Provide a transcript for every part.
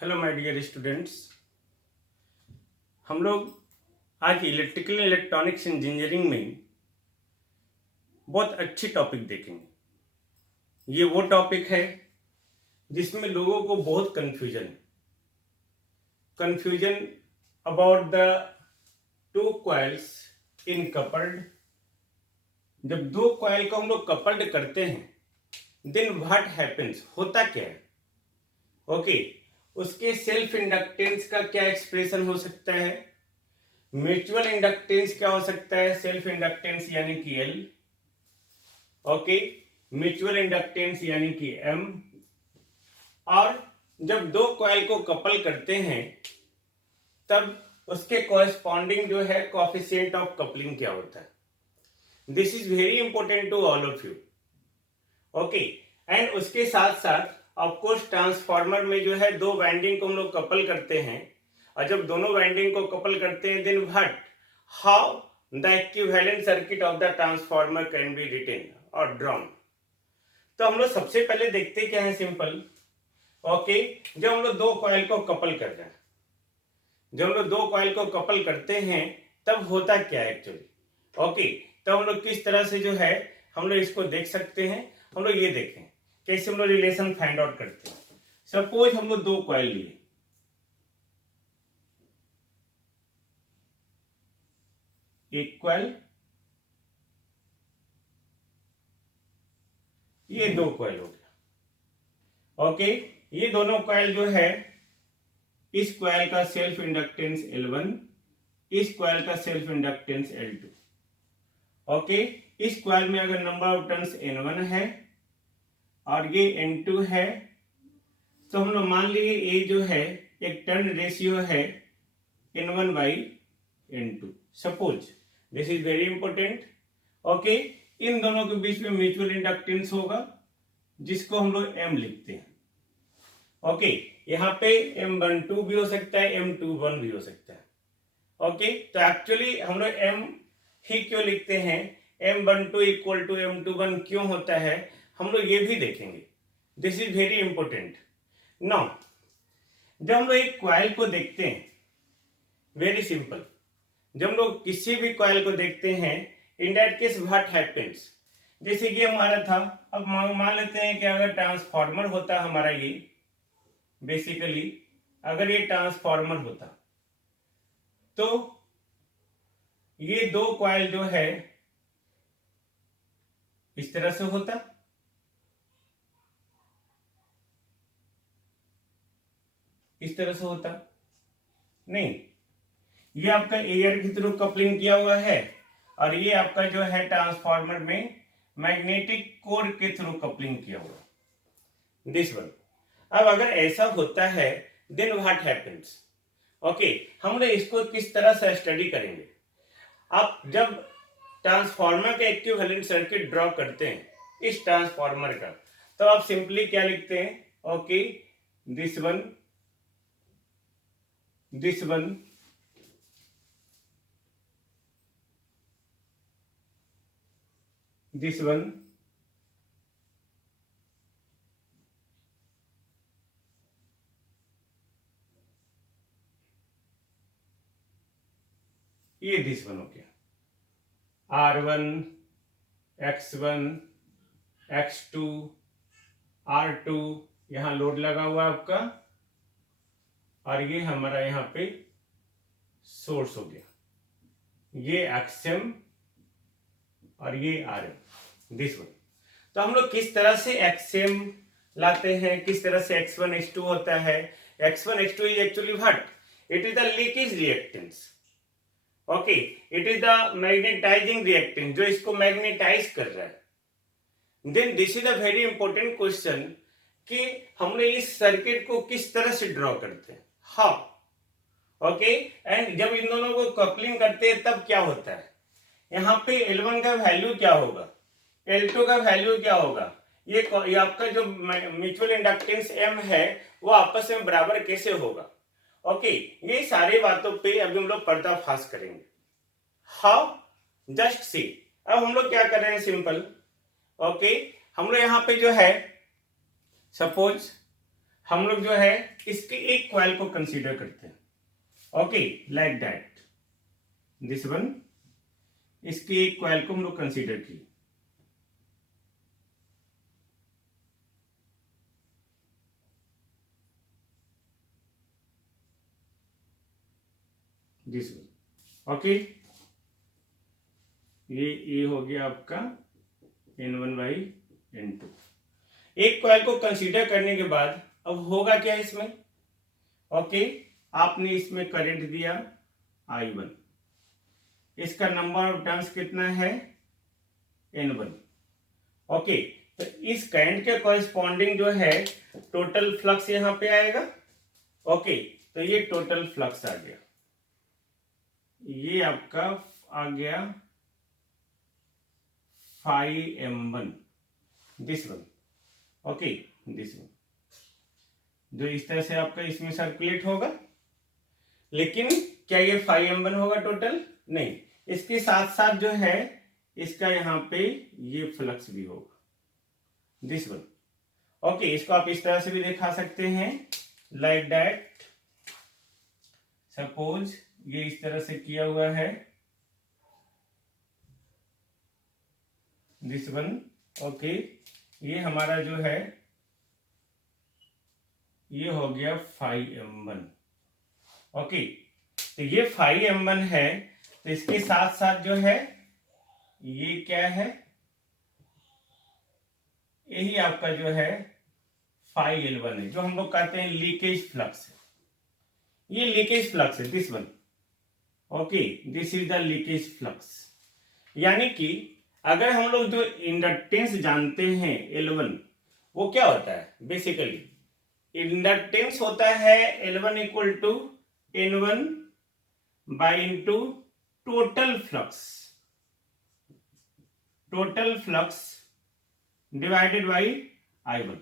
Hello my dear students. हम लोग आज इलेक्ट्रिकल इलेक्ट्रॉनिक्स इंजीनियरिंग में बहुत अच्छी टॉपिक देखेंगे। ये वो टॉपिक है जिसमें लोगों को बहुत confusion about the two coils in coupled. जब दो कॉइल को हम लोग कपल्ड करते हैं देन व्हाट हैपेंस, होता क्या है। ओके, उसके सेल्फ इंडक्टेंस का क्या एक्सप्रेशन हो सकता है, म्यूचुअल इंडक्टेंस क्या हो सकता है, सेल्फ इंडक्टेंस यानी कि एल, ओके, म्यूचुअल इंडक्टेंस यानी कि एम। और जब दो कॉइल को कपल करते हैं तब उसके कॉरेस्पॉन्डिंग जो है कोएफिशिएंट ऑफ कपलिंग क्या होता है। This is very important to all of you. Okay, and उसके साथ साथ ऑफकोर्स ट्रांसफार्मर में जो है दो वाइंडिंग को हम लोग कपल करते हैं, और जब दोनों वाइंडिंग को कपल करते हैं then what, how the equivalent circuit of the transformer can be written और ड्रॉन। तो हम लोग सबसे पहले देखते क्या है, सिंपल। ओके, जब हम लोग दो कॉइल को कपल कर रहे हैं, जब हम लोग दो कॉइल को कपल करते हैं तब होता क्या है एक्चुअली। ओके, तो हम लोग किस तरह से जो है हम लोग इसको देख सकते हैं। हम लोग ये देखें कैसे हम लोग रिलेशन फाइंड आउट करते हैं। सपोज हम लोग दो कॉइल लिए, एक कॉइल, ये दो कॉइल हो गया। ओके, ये दोनों कॉइल जो है, इस कॉइल का सेल्फ इंडक्टेंस L1, इस कॉइल का सेल्फ इंडक्टेंस L2। ओके, इस कॉइल में अगर नंबर ऑफ टर्न्स N1 है और ये N2 है, तो हम लोग मान लीजिए ये जो है एक टर्न रेशियो है N1/N2। Suppose this is very important. Okay, इन दोनों के बीच में म्यूचुअल इंडक्टेंस होगा जिसको हम लोग M लिखते हैं। ओके, यहाँ पे M12 भी हो सकता है, M21 भी हो सकता है। ओके, तो एक्चुअली हम लोग M ही क्यों लिखते हैं, M12 इक्वल टू M21 क्यों होता है, हम लोग ये भी देखेंगे। This is very important. Now जब हम लोग एक कॉइल को देखते हैं, वेरी सिंपल, जब हम लोग किसी भी कॉइल को देखते हैं in that case what happens, जैसे कि हमारा था, अब मान लेते हैं कि अगर ट्रांसफार्मर होता हमारा, ये बेसिकली अगर ये ट्रांसफार्मर होता तो ये दो कॉइल जो है इस तरह से होता, इस तरह से होता नहीं, ये आपका एयर के थ्रू कपलिंग किया हुआ है और ये आपका जो है ट्रांसफार्मर में मैग्नेटिक कोर के थ्रू कपलिंग किया हुआ, दिस वन। अब अगर ऐसा होता है देन व्हाट हैपेंस। ओके, हम लोग इसको किस तरह से स्टडी करेंगे। आप जब ट्रांसफार्मर का इक्विवेलेंट सर्किट ड्रॉ करते हैं इस ट्रांसफार्मर का, तो आप सिंपली क्या लिखते हैं, okay, this one, this one, this one, ये दिस वन हो गया, R1, X1, X2, R2, यहां लोड लगा हुआ है आपका, और ये हमारा यहाँ पे सोर्स हो गया, ये XM और ये RM, दिस वन। तो हम लोग किस तरह से XM लाते हैं, किस तरह से X1 X2 होता है। X1 X2 is actually what, it is the leakage reactance. Okay, it is the magnetising reactance जो इसको मैग्नेटाइज कर रहा है। Then this is a very important question कि हम लोग इस सर्किट को किस तरह से ड्रॉ करते हैं, हाउ। ओके, एंड जब इन दोनों को कपलिंग करते हैं तब क्या होता है, यहाँ पे L1 का वैल्यू क्या होगा, L2 का वैल्यू क्या होगा, ये आपका जो म्यूचुअल इंडक्टेंस M है वो आपस में बराबर कैसे होगा। ओके, ये सारी बातों पे अभी हम लोग पर्दाफाश करेंगे। How, just see. अब हम लोग क्या कर रहे हैं, सिंपल। ओके, हम लोग यहाँ पे जो है सपोज हम लोग जो है इसके एक कॉइल को कंसीडर करते हैं, okay, like that, this one, इसके एक कॉइल को हम लोग कंसीडर किए, दिस वन, ओके, ये हो गया आपका N1/N2। एक कॉइल को कंसीडर करने के बाद अब होगा क्या इसमें, ओके, आपने इसमें करंट दिया I1, इसका नंबर ऑफ टर्न्स कितना है N1, ओके, तो इस करंट के कॉरेस्पॉन्डिंग जो है टोटल फ्लक्स यहां पे आएगा, ओके, तो ये टोटल फ्लक्स आ गया, ये आपका आ गया φm1, this one, okay, this one, जो इस तरह से आपका इसमें सर्कुलेट होगा। लेकिन क्या ये φm1 होगा टोटल? नहीं, इसके साथ साथ जो है इसका यहाँ पे ये फ्लक्स भी होगा, दिस वन, ओके, इसको आप इस तरह से भी दिखा सकते हैं, लाइक दैट, सपोज ये इस तरह से किया हुआ है, दिस वन, ओके, ये हमारा जो है ये हो गया φm1, ओके, तो ये φm1 है, तो इसके साथ साथ जो है ये क्या है, यही आपका जो है φL1 है, जो हम लोग कहते हैं लीकेज फ्लक्स है, ये लीकेज फ्लक्स है, this one, okay, this is the leakage flux. यानी कि अगर हम लोग जो इंडक्टेंस जानते हैं L1, वो क्या होता है, बेसिकली इंडक्टेंस होता है L1 equal to N1 by into total flux divided by I1।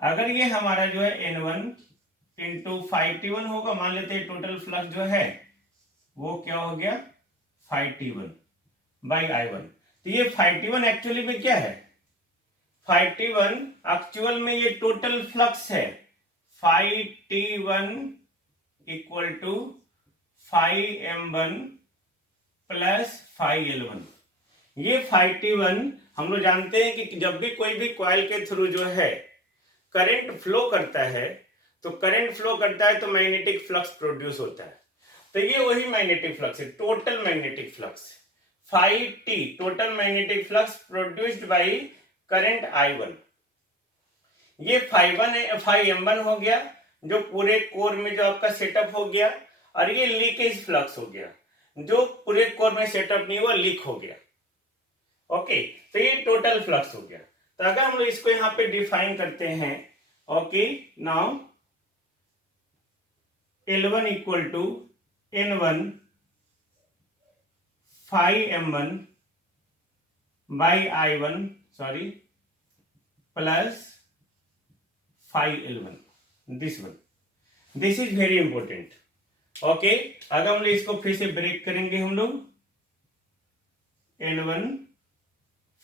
अगर ये हमारा जो है N1 इंटू φT1 होगा, मान लेते हैं टोटल फ्लक्स जो है वो क्या हो गया φT1 बाई I1, तो ये φT1 एक्चुअली में क्या है, φT1 एक्चुअल में ये टोटल फ्लक्स है, φT1 equal to φm1 plus φL1। ये φT1 हम लोग जानते हैं कि जब भी कोई भी कॉइल के थ्रू जो है करंट फ्लो करता है, तो करंट फ्लो करता है तो मैग्नेटिक फ्लक्स प्रोड्यूस होता है, तो ये वही मैग्नेटिक फ्लक्स है, total magnetic flux, φT total magnetic flux produced by current I1। ये φm1 हो गया जो पूरे कोर में जो आपका सेटअप हो गया, और ये लीकेज फ्लक्स हो गया जो पूरे कोर में सेटअप नहीं हुआ, लीक हो गया, ओके, तो ये टोटल फ्लक्स हो गया। तो अगर हम लोग इसको यहाँ पे डिफाइन करते हैं, okay, now L1 equal to N1 φm1 by I1 sorry plus φL1, this one, this is very important, okay. अगर हम लोग इसको फिर से ब्रेक करेंगे, हम लोग N1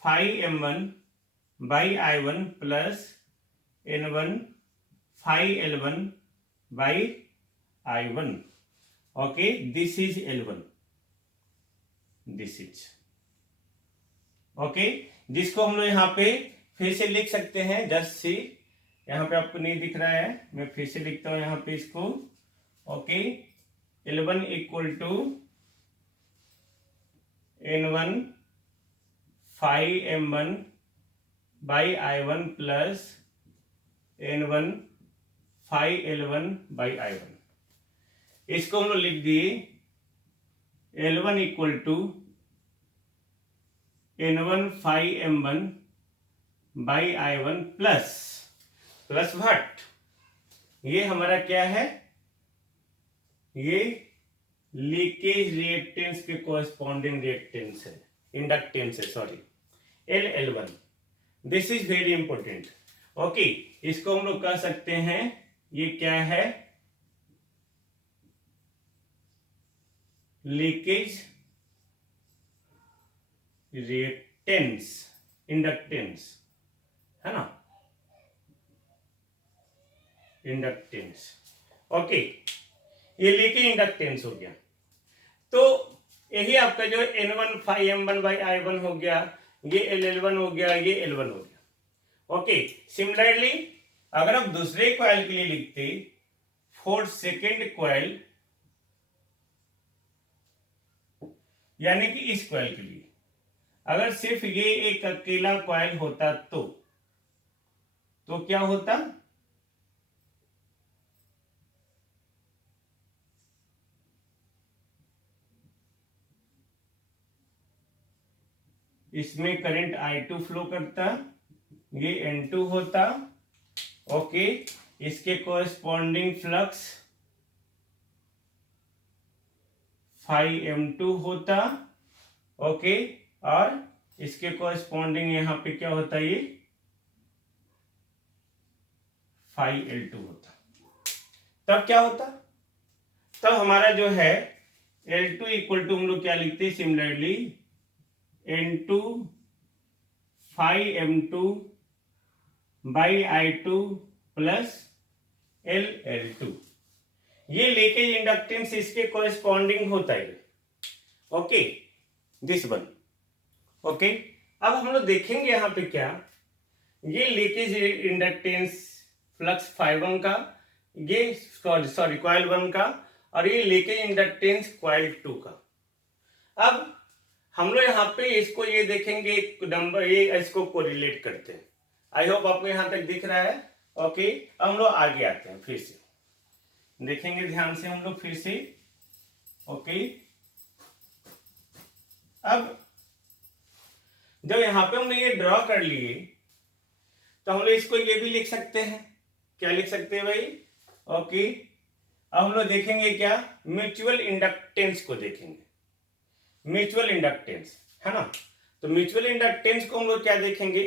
φm1 by I1 plus N1 φL1 by I1, okay, this is L1, this is, okay, जिसको हम लोग यहाँ पे फिर से लिख सकते हैं, जस्ट सी, यहाँ पे आपको नहीं दिख रहा है, मैं फिर से लिखता हूं यहाँ पे इसको, okay, L1 equal to N1 φm1 by I1 plus N1 φL1 by I1। इसको हम लोग लिख दिए L1 equal to N1 φm1 by I1 plus what, ये हमारा क्या है, ये लीकेज रिएक्टेंस के कोरेस्पॉन्डिंग रिएक्टेंस है, इंडक्टेंस है, sorry, LL1, this is very important, okay. इसको हम लोग कह सकते हैं ये क्या है, लीकेज रिएक्टेंस, इंडक्टेंस, है ना, इंडक्टेंस। ओके, ये लीकेज इंडक्टेंस हो गया। तो यही आपका जो N1 phi M1 by I1 हो गया, ये L1 हो गया, ये L1 हो गया। ओके, सिमिलरली अगर आप दूसरे कॉइल के लिए लिखते फॉर सेकेंड कॉइल, यानी कि इस कॉइल के लिए अगर सिर्फ ये एक अकेला कॉइल होता तो क्या होता, इसमें करंट I2 फ्लो करता, ये N2 होता। ओके, इसके कोरेस्पॉन्डिंग फ्लक्स फाई M2 होता। ओके, और इसके कोरेस्पॉन्डिंग यहां पे क्या होता, ये फाई L2 होता। तब क्या होता, तब हमारा जो है L2 इक्वल टू हम लोग क्या लिखते हैं similarly N2 phi M2 by I2 plus L2। ये लीकेज इंडक्टेंस इसके कोरेस्पॉन्डिंग होता है। Okay, this one. ओके, अब हम लोग देखेंगे यहां पे क्या, ये लीकेज इंडक्टेंस फ्लक्स फाई 1 का, ये सॉरी कॉइल 1 का, और ये लीकेज इंडक्टेंस कॉइल 2 का। अब हम लोग यहाँ पे इसको ये देखेंगे नंबर, ये इसको कोरिलेट करते हैं। आई होप आपको यहाँ तक दिख रहा है। ओके, अब हम लोग आगे आते हैं, फिर से देखेंगे ध्यान से हम लोग फिर से। ओके, अब जब यहाँ पे हमने ये ड्रॉ कर लिए तो हम लोग इसको ये भी लिख सकते हैं। क्या लिख सकते हैं भाई? ओके, अब हम लोग देखेंगे क्या, म्यूचुअल इंडक्टेंस को देखेंगे। म्यूचुअल इंडक्टेंस है ना, तो म्यूचुअल इंडक्टेंस को हम लोग क्या देखेंगे,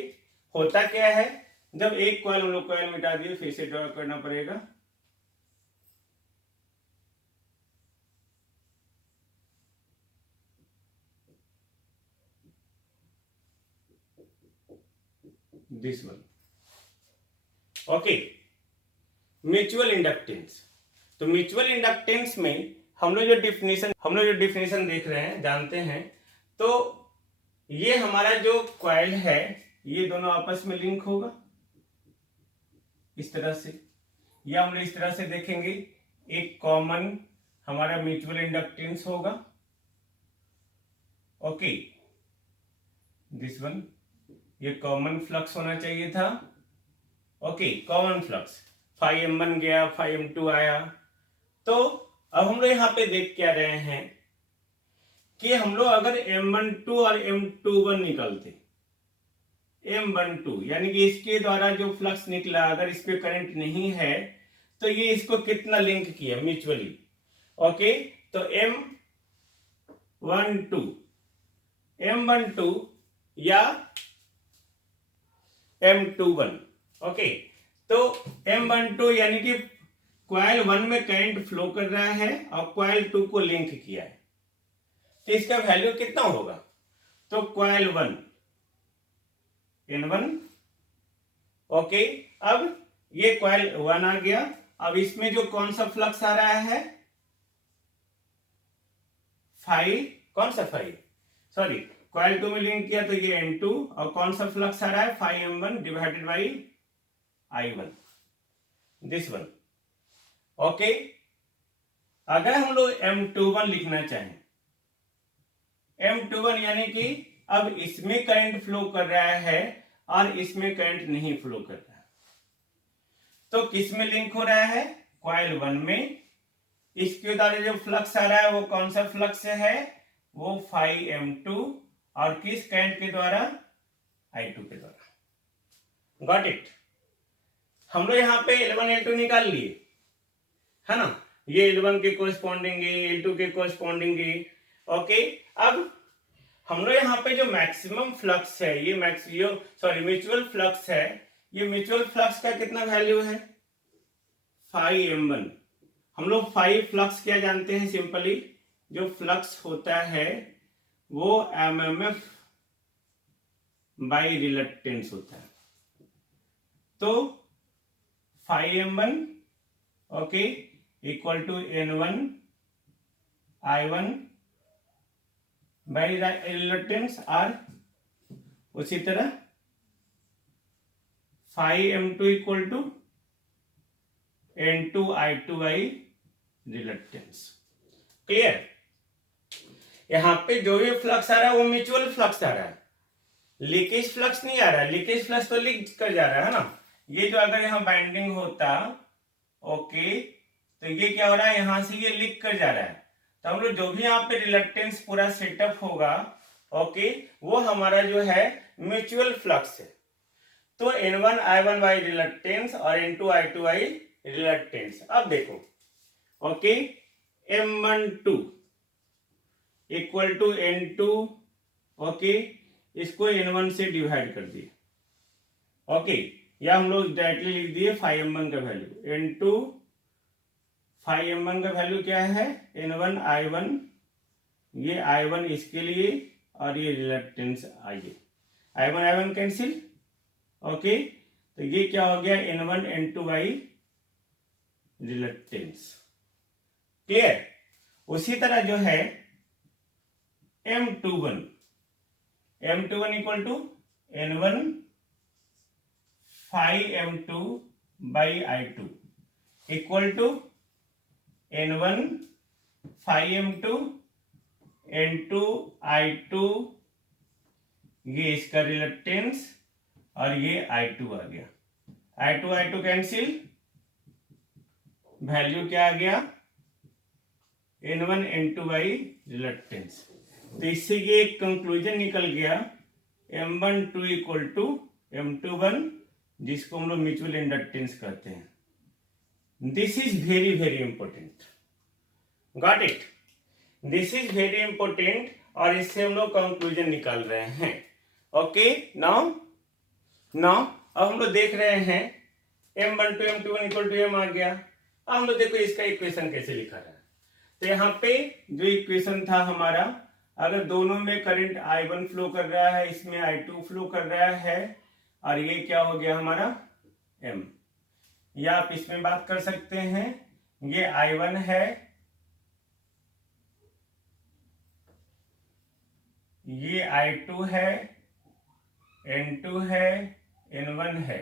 होता क्या है, जब एक कॉइल, हम लोग कॉइल मिटा दिए, फिर से ड्रॉ करना पड़ेगा। This one. Okay, mutual inductance. तो म्यूचुअल इंडक्टेंस में हम लोग जो डिफिनेशन देख रहे हैं, जानते हैं, तो ये हमारा जो कॉइल है ये दोनों आपस में लिंक होगा इस तरह से, या हम लोग इस तरह से देखेंगे, एक कॉमन हमारा म्यूचुअल इंडक्टेंस होगा। ओके, दिस वन, ये कॉमन फ्लक्स होना चाहिए था। Okay, common flux, phi M1 गया, फाई M2 आया। तो अब हम लोग यहाँ पे देख क्या रहे हैं कि हम लोग अगर M12 और M21 निकलते, M12 यानी कि इसके द्वारा जो फ्लक्स निकला, अगर इस पे करंट नहीं है तो ये इसको कितना लिंक किया म्यूचुअली। ओके, तो M12 या M21। ओके, तो M12 यानी कि कॉइल 1 में करंट फ्लो कर रहा है और कॉइल 2 को लिंक किया है, तो इसका वैल्यू कितना होगा, तो कॉइल 1 N1। ओके, अब ये कॉइल 1 आ गया। अब इसमें जो कौन सा फ्लक्स आ रहा है, फाई, कौन सा फाई, सॉरी कॉइल 2 में लिंक किया तो ये N2, और कौन सा फ्लक्स आ रहा है, phi M1 divided by I1, this one. Okay, अगर हम लोग M21 लिखना चाहें, M21 यानी कि अब इसमें करंट फ्लो कर रहा है और इसमें करंट नहीं फ्लो कर रहा है, तो किस में लिंक हो रहा है, कॉइल 1 में। इसके द्वारा जो फ्लक्स आ रहा है वो कौन सा फ्लक्स है, वो फाई M2, और किस करंट के द्वारा, I2 के द्वारा। Got it? हम लोग यहाँ पे L1 L2 निकाल लिए है ना, ये L1 के कोरेस्पॉन्डिंग, L2 के कोरेस्पॉन्डिंग। ओके, अब हम लोग यहाँ पे जो मैक्सिमम फ्लक्स है, ये म्यूचुअल फ्लक्स है, ये म्यूचुअल फ्लक्स का कितना वैल्यू है, फाई M1। हम लोग फाई फ्लक्स क्या जानते हैं, सिंपली जो फ्लक्स होता है वो MMF बाई रिलक्टेंस होता है। तो phi M1 okay, equal to N1 I1 by reluctance R, उसी तरह phi M2 equal to N2 I2 by reluctance. Clear? यहां पे जो भी फ्लक्स आ रहा है वो म्यूचुअल फ्लक्स आ रहा है, लीकेज फ्लक्स नहीं आ रहा है। लीकेज फ्लक्स तो लीक कर जा रहा है ना। ये जो अगर यहाँ बाइंडिंग होता, ओके, तो ये क्या हो रहा है, यहां से ये लीक कर जा रहा है। तो हम लोग जो भी यहाँ पे रिलक्टेंस पूरा सेटअप होगा, ओके, वो हमारा जो है म्यूचुअल फ्लक्स है। तो N1 I1 बाई रिलक्टेंस और N2 I2 बाई रिलक्टेंस। अब देखो, okay, M12 equal to N2, okay, इसको N1 से डिवाइड कर दिए, ओके, या हम लोग डायरेक्टली लिख दिए फाई M1 का वैल्यू। N2 फाई M1 का वैल्यू क्या है, N1 I1, ये I1 इसके लिए और ये reluctance I1 I1 cancel, okay, तो ये क्या हो गया, N1 N2 by reluctance. Clear? उसी तरह जो है M21 equal to N1 phi M2 by I2 equal to N1 phi M2 N2 I2, ये इसका रिलक्टेंस और ये I2 आ गया। I2 कैंसिल, वैल्यू क्या आ गया, N1 N2 बाई रिलक्टेंस। तो इससे ये एक कंक्लूजन निकल गया, M12 इक्वल टू M21, जिसको हम लोग म्यूचुअल इंडक्टेंस कहते हैं। This is very very important, got it? This is very important, और इससे हम लोग कंक्लूजन निकाल रहे हैं। ओके, नाउ अब हम लोग देख रहे हैं M12 M21 equal to M आ गया। अब हम लोग देखो इसका इक्वेशन कैसे लिखा रहा है। तो यहाँ पे जो इक्वेशन था हमारा, अगर दोनों में करंट I1 फ्लो कर रहा है, इसमें I2 फ्लो कर रहा है, और ये क्या हो गया हमारा M, या आप इसमें बात कर सकते हैं, ये I1 है, ये I2 है, N2 है, N1 है,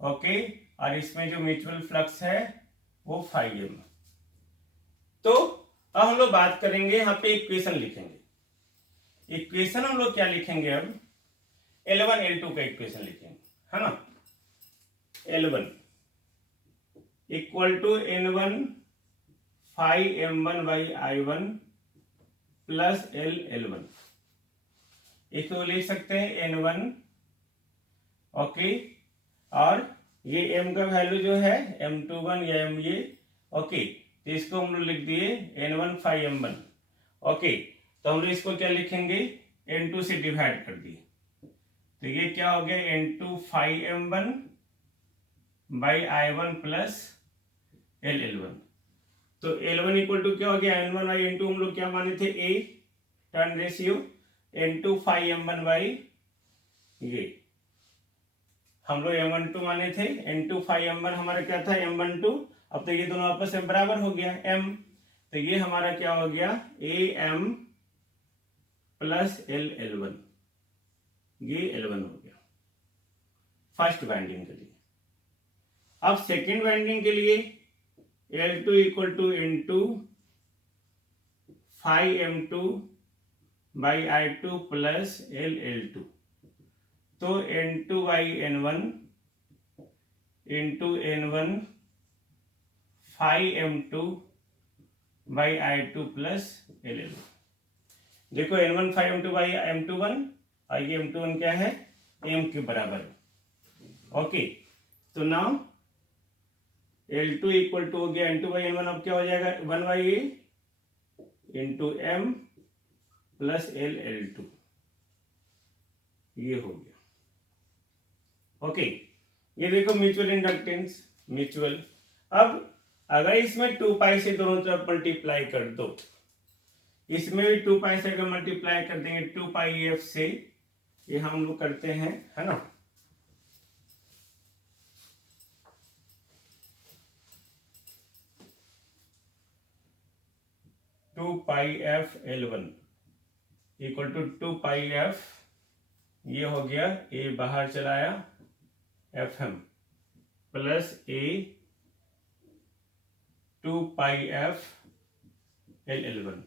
ओके, और इसमें जो म्यूचुअल फ्लक्स है वो फाई M। तो अब हम लोग बात करेंगे, यहाँ पे इक्वेशन लिखेंगे। इक्वेशन हम लोग क्या लिखेंगे, अब L1 L2 का इक्वेशन लिखेंगे, है ना। L1 equal to N1 phi M1 by I1 plus L1। इसको लिख सकते हैं N1, ओके, और ये M का वैल्यू जो है M21 या M, ये ओके, तो इसको हम लोग लिख दिए N1 फाई M1, ओके। तो हम लोग इसको क्या लिखेंगे, N2 से डिवाइड कर दिए, तो ये क्या हो गया, N2 phi M1 by I1 plus L1। तो L1 इक्वल टू क्या हो गया, N1 बाई N2 हम लोग क्या माने थे, A turn ratio, N2 phi M1 by, ये हम लोग M12 माने थे, N2 फाई M1 हमारा क्या था, M12। अब तो ये दोनों आपस में बराबर हो गया M, तो ये हमारा क्या हो गया, AM प्लस L1, ये L1 हो गया फर्स्ट बाइंडिंग के लिए। अब सेकेंड बाइंडिंग के लिए L2 equal to N2 phi M2 by I2 plus L2, तो N2 by N1 into N1 phi M2 by I2 plus L1। देखो N1 phi M2 by M21, और ये M21 क्या है, M के बराबर है, ओके। तो नाउ L2 इक्वल टू हो गया N2 बाई N1, अब क्या हो जाएगा, 1 by A into M plus L2, ये हो गया, ओके। ये देखो म्यूचुअल इंडक्टेंस, म्यूचुअल। अब अगर इसमें 2 पाई से दोनों तरफ मल्टीप्लाई कर दो, इसमें भी 2 पाई से अगर मल्टीप्लाई कर देंगे 2 पाई F से, ये हम लोग करते हैं, है ना। 2πf L1 equal to 2πf, ये हो गया ए बाहर चलाया FM प्लस ए 2πf L1।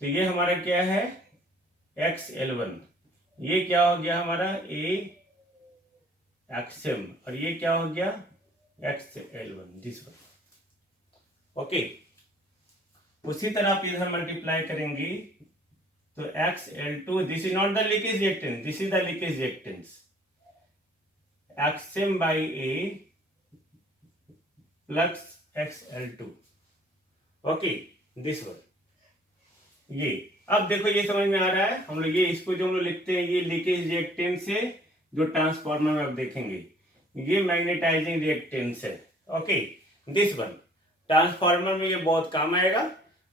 तो ये हमारा क्या है XL1, ये क्या हो गया हमारा ए XM, और ये क्या हो गया XL1 दिस वन। ओके, उसी तरह आप इधर मल्टीप्लाई करेंगे तो XL2, this is not the leakage reactance, this is the leakage reactance, XM by A plus XL2। Okay, this one. ये अब देखो ये समझ में आ रहा है, हम लोग ये इसको जो हम लोग लिखते हैं ये लीकेज रिएक्टेंस है, जो ट्रांसफार्मर में आप देखेंगे ये मैग्नेटाइजिंग रिएक्टेंस है। ओके, दिस वन ट्रांसफार्मर में ये बहुत काम आएगा,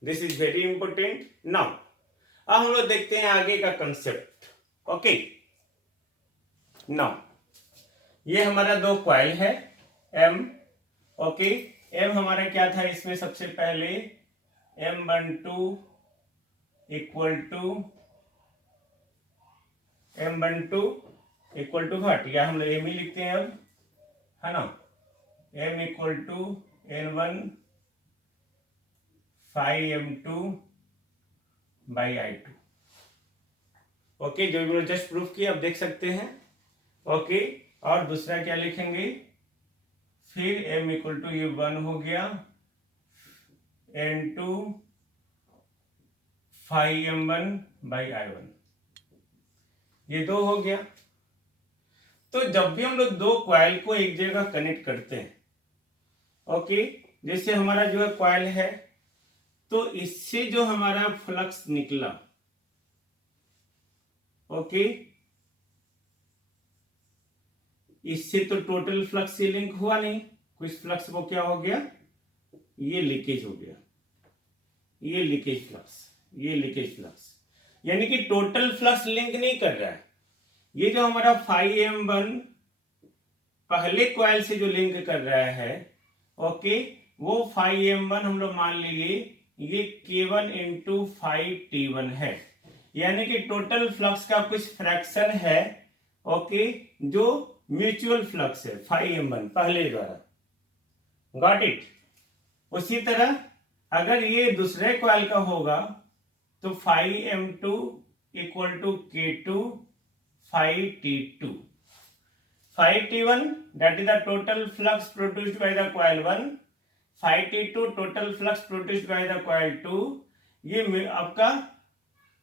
this is very important. Now अब हम लोग देखते हैं आगे का कंसेप्ट। ओके, नाउ ये हमारा दो कॉइल है M। ओके, M हमारा क्या था इसमें, सबसे पहले M12 इक्वल टू व्हाट, या हम लोग M ही लिखते हैं अब, है ना, M equal to N1 5M2 by I2। Okay, जो भी जस्ट प्रूफ किया अब देख सकते हैं। ओके, और दूसरा क्या लिखेंगे, फिर M इक्वल टू ये 1 हो गया, N2 5M1 बाई I1, ये दो हो गया। तो जब भी हम लोग दो कॉइल को एक जगह कनेक्ट करते हैं, ओके, जैसे हमारा जो है कॉइल है, तो इससे जो हमारा फ्लक्स निकला, ओके, इससे तो टोटल फ्लक्स से लिंक हुआ नहीं, कुछ फ्लक्स को क्या हो गया, ये लीकेज हो गया, ये लीकेज फ्लक्स, ये लीकेज फ्लक्स, यानी कि टोटल फ्लक्स लिंक नहीं कर रहा है। ये जो हमारा 5M1 पहले कॉइल से जो लिंक कर रहा है, ओके, वो 5M1 हम लोग मान लीजिए ये K1 इंटू 5T1 है, यानी कि टोटल फ्लक्स का कुछ फ्रैक्शन है, ओके, जो म्यूचुअल फ्लक्स है 5M1 पहले द्वारा, गॉट इट। उसी तरह अगर ये दूसरे कॉइल का होगा तो 5M2 equal to K2 5T2, 5T1 that is the total flux produced by the coil 1, 5T2 total flux produced by the coil 2, ये आपका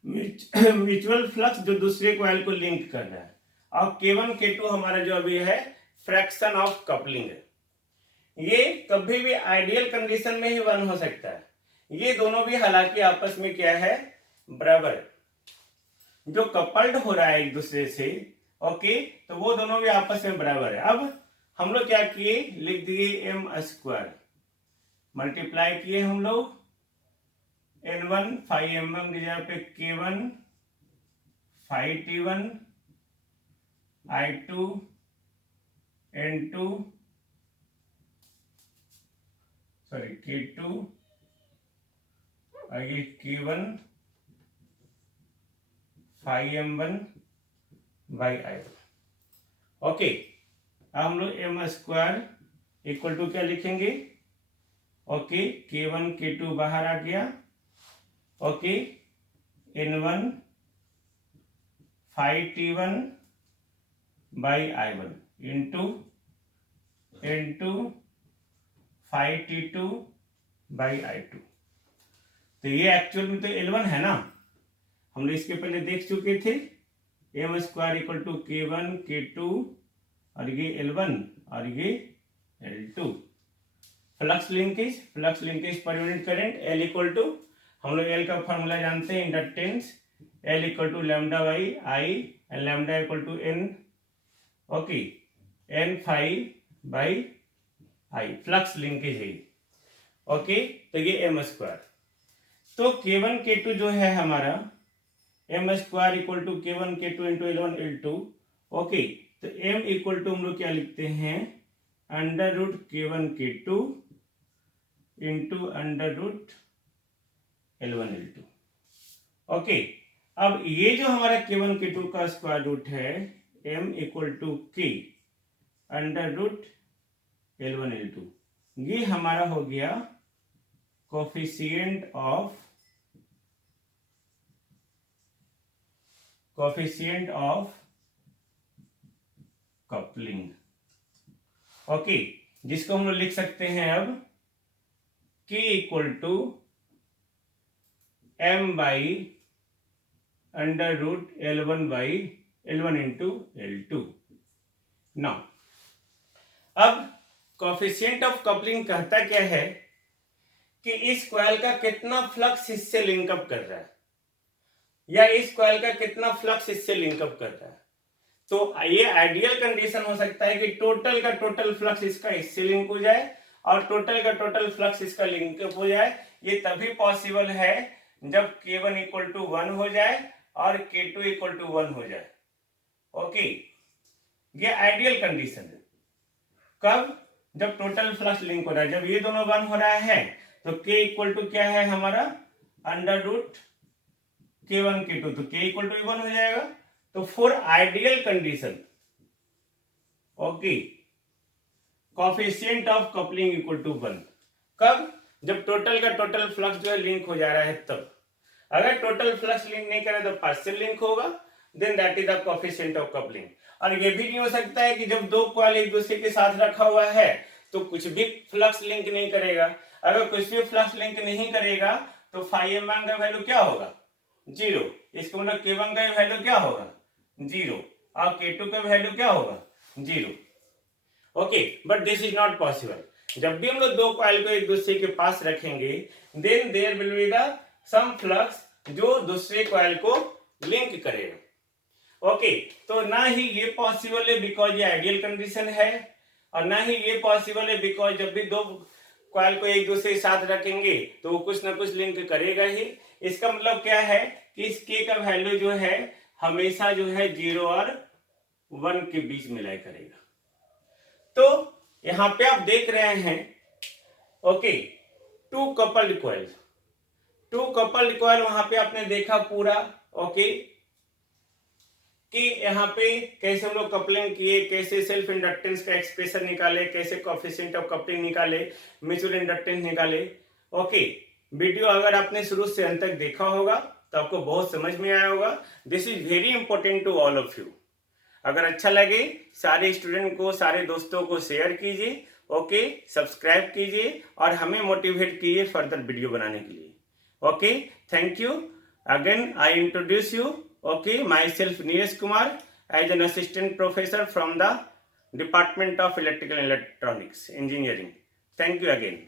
म्यूचुअल फ्लक्स जो दूसरे कॉइल को लिंक कर रहा है, और K1 K2 हमारा जो अभी है फ्रैक्शन ऑफ कपलिंग है। ये कभी भी आइडियल कंडीशन में ही 1 हो सकता है, ये दोनों भी हालांकि आपस में क्या है, बराबर है, जो कपल्ड हो रहा है एक दूसरे से, ओके, तो वो दोनों भी आपस में बराबर है। अब हम लोग क्या किए, लिख दिए M², मल्टीप्लाई किए हम लोग N1 5M1 की जगह पे K1 5T1 I2 N2 sorry K2 आगे K1 5M1 by I1। Okay, अब हम लोग M² इक्वल टू क्या लिखेंगे, ओके, K1 K2 बाहर आ गया, okay, N1 5T1 by I1 into N2 5T2 by I2। तो ये एक्चुअल में तो L1 है ना, हम लोग इसके पहले देख चुके थे, M² equal to K1 K2 और ये L1 और ये L2। Flux linkage per unit current L equal to, हम लोग L का फॉर्मूला जानते हैं, inductance L equal to lambda by I, and lambda equal to N, okay, N phi by I, flux linkage है, okay. तो ये M², तो K1 K2 जो है हमारा M² equal to K1 K2 into L1 L2, okay, तो M equal to हम लोग क्या लिखते हैं, √K1 K2 into √K1 L1 L2। Okay, अब ये जो हमारा K1 K2 का स्क्वायर रूट है m equal to K under root L1 L2, ये हमारा हो गया कोफिशिएंट ऑफ कपलिंग। ओके, जिसको हम लोग लिख सकते हैं अब K equal to m by under root L1 into L2। Now अब कोफिशिएंट ऑफ कपलिंग कहता क्या है कि इस कॉइल का कितना फ्लक्स इससे लिंकअप कर रहा है, या इस कॉइल का कितना फ्लक्स इससे लिंकअप कर रहा है। तो ये आइडियल कंडीशन हो सकता है कि टोटल का टोटल फ्लक्स इसका इससे लिंक हो जाए और टोटल का टोटल फ्लक्स इसका लिंकअप हो जाए। ये तभी पॉसिबल है जब K1 इक्वल टू 1 हो जाए और K2 इक्वल टू 1 हो जाए। ओके, ये आइडियल कंडीशन है। कब? जब टोटल फ्लक्स लिंक हो रहा है। जब ये दोनों 1 हो रहा है तो K इक्वल टू क्या है हमारा अंडर रूट K1 K2, तो K इक्वल टू 1 हो जाएगा। तो for ideal condition, okay, coefficient of coupling equal to 1। कब? जब टोटल का टोटल फ्लक्स जो है लिंक हो जा रहा है तब। अगर टोटल फ्लक्स लिंक नहीं करे तो पार्शियल लिंक होगा, then that is the coefficient of coupling. और ये भी नहीं हो सकता है कि जब दो कॉइल एक दूसरे के साथ रखा हुआ है तो कुछ भी फ्लक्स लिंक नहीं करेगा। अगर कुछ भी फ्लक्स लिंक नहीं करेगा तो फाई m1 का वैल्यू क्या होगा? 0। इसका मतलब K1 का वैल्यू क्या होगा? 0, और K2 का वैल्यू क्या होगा? 0। Okay, but this is not possible. जब भी हम लोग दो कॉइल को एक दूसरे के पास रखेंगे then there will be the some flux जो दूसरे कॉइल को लिंक करेगा। ओके, तो ना ही ये पॉसिबल है बिकॉज ये आइडियल कंडीशन है, और ना ही ये पॉसिबल है बिकॉज जब भी दो कॉइल को एक दूसरे के साथ रखेंगे तो वो कुछ ना कुछ लिंक करेगा ही। इसका मतलब क्या है कि इस K का वैल्यू जो है हमेशा जो है 0 और 1 के बीच में लाई करेगा। तो यहां पे आप देख रहे हैं, ओके, टू कपल्ड कॉइल वहां पे आपने देखा पूरा। ओके, कि यहाँ पे कैसे हम लोग कपलिंग किए, कैसे सेल्फ इंडक्टेंस का एक्सप्रेशन निकाले, कैसे कोफिशिएंट ऑफ कपलिंग निकाले, म्यूचुअल इंडक्टेंस निकाले। ओके, वीडियो अगर आपने शुरू से अंत तक देखा होगा तो आपको बहुत समझ में आया होगा। This is very important to all of you. अगर अच्छा लगे सारे स्टूडेंट को, सारे दोस्तों को शेयर कीजिए। ओके, सब्सक्राइब कीजिए और हमें मोटिवेट कीजिए फर्दर वीडियो बनाने के लिए। Okay, thank you again. I introduce you, okay, myself Neeraj Kumar as an assistant professor from the Department of Electrical and Electronics Engineering. Thank you again.